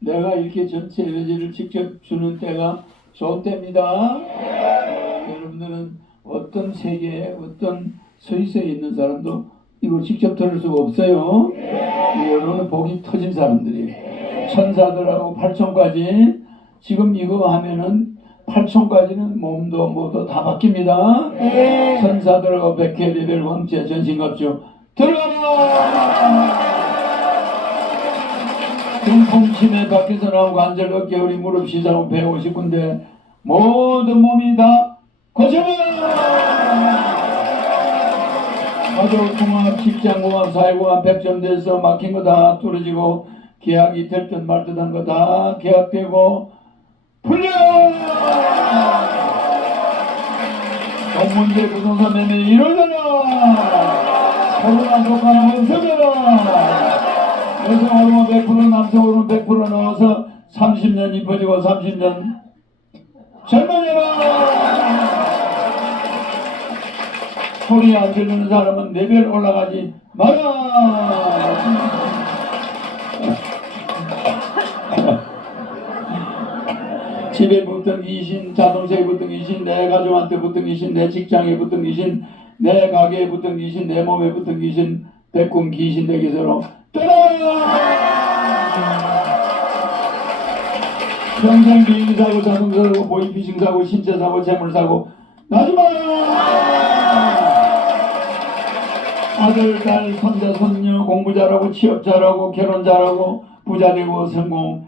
내가 이렇게 전체 에너지를 직접 주는 때가 좋은 때입니다. 여러분들은 어떤 세계에 어떤 스위스에 있는 사람도 이걸 직접 들을 수가 없어요. 여러분은 복이 터진 사람들이에요. 천사들하고 팔천까지 지금 이거 하면은 팔천까지는 몸도 뭐도 다 바뀝니다. 네. 천사들하고 레벨 왕제 전신갑주 들어가라! 중풍침에 밖에서 나오고 관절 어깨 허리 무릎 시장 배 59군데 모든 몸이 다 고쳐라! 가족 궁합, 직장 궁합, 사회 궁합 100점 돼서 막힌 거 다 뚫어지고 계약이 될 듯 말 듯한 거 다 계약되고 풀려! 동문제 부동산 매매 이루어져라! 코로나 독감 없어져라! 여성 호르몬 100% 남성 호르몬 100% 넣어서 30년 이뻐지고 30년 젊어져라! 소리 안 들리는 사람은 레벨 올라가지 마라! 집에 붙은 귀신, 자동차에 붙은 귀신, 내 가족한테 붙은 귀신, 내 직장에 붙은 귀신, 내 가게에 붙은 귀신, 내 몸에 붙은 귀신, 백군 귀신 되기 서로 떠나! 평생 비행기 사고, 자동차 사고, 보이피싱 사고, 신체 사고, 재물 사고, 나지마! 아들, 딸, 손자, 손녀, 공부 잘하고, 취업 잘하고, 결혼 잘하고, 부자 되고, 성공해라!